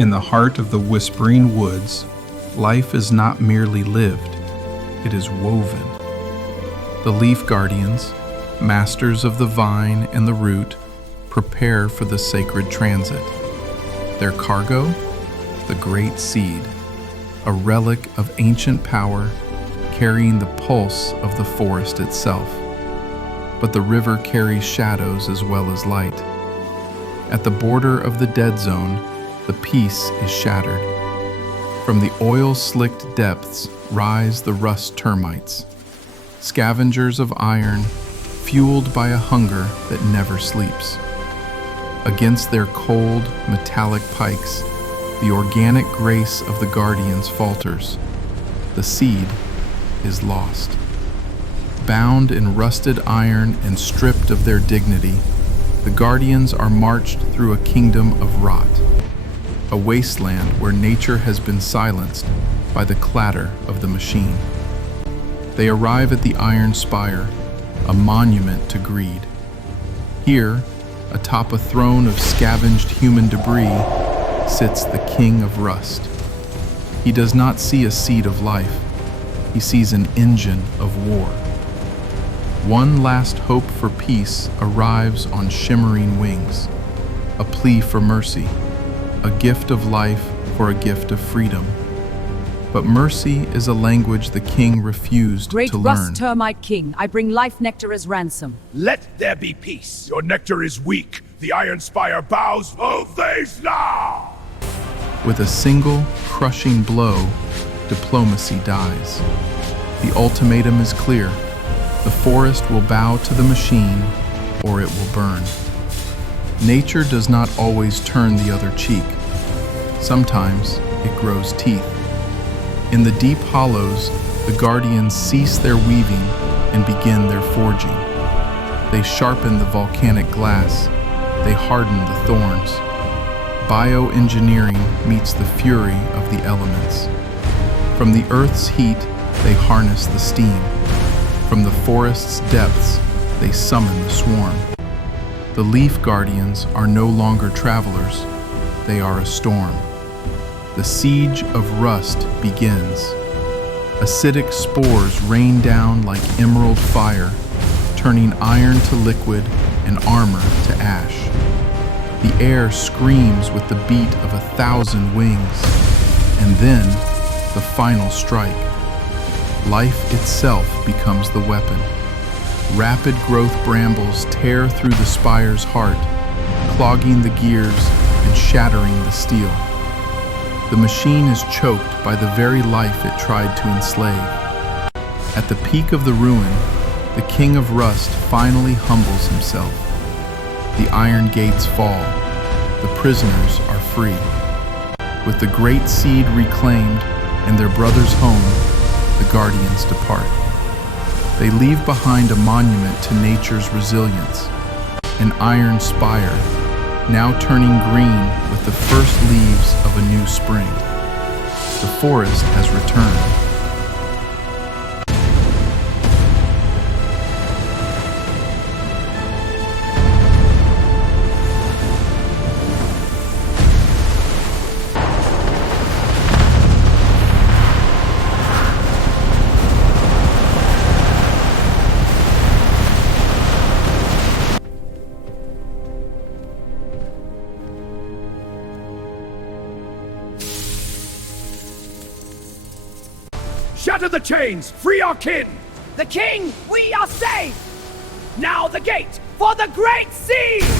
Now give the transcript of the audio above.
In the heart of the whispering woods, life is not merely lived, it is woven. The leaf guardians, masters of the vine and the root, prepare for the sacred transit. Their cargo? The great seed, a relic of ancient power carrying the pulse of the forest itself. But the river carries shadows as well as light. At the border of the dead zone, the peace is shattered. From the oil-slicked depths rise the Rust-Termites, scavengers of iron, fueled by a hunger that never sleeps. Against their cold, metallic pikes, the organic grace of the guardians falters. The seed is lost. Bound in rusted iron and stripped of their dignity, the guardians are marched through a kingdom of rot, a wasteland where nature has been silenced by the clatter of the machine. They arrive at the Iron Spire, a monument to greed. Here, atop a throne of scavenged human debris, sits the King of Rust. He does not see a seed of life, he sees an engine of war. One last hope for peace arrives on shimmering wings, a plea for mercy, a gift of life for a gift of freedom. But mercy is a language the king refused Great to learn. Rust-Termite king, I bring life nectar as ransom. Let there be peace. Your nectar is weak. The Iron Spire bows. Move these now! With a single, crushing blow, diplomacy dies. The ultimatum is clear. The forest will bow to the machine, or it will burn. Nature does not always turn the other cheek. Sometimes it grows teeth. In the deep hollows, the guardians cease their weaving and begin their forging. They sharpen the volcanic glass. They harden the thorns. Bioengineering meets the fury of the elements. From the earth's heat, they harness the steam. From the forest's depths, they summon the swarm. The leaf guardians are no longer travelers. They are a storm. The siege of rust begins. Acidic spores rain down like emerald fire, turning iron to liquid and armor to ash. The air screams with the beat of 1,000 wings. And then, the final strike. Life itself becomes the weapon. Rapid growth brambles tear through the spire's heart, clogging the gears and shattering the steel. The machine is choked by the very life it tried to enslave. At the peak of the ruin, the King of Rust finally humbles himself. The iron gates fall. The prisoners are free. With the great seed reclaimed and their brother's home, the guardians depart. They leave behind a monument to nature's resilience, an Iron Spire, now turning green with the first leaves of a new spring. The forest has returned. Shatter the chains! Free our kin! The king, we are safe! Now the gate for the Great Siege!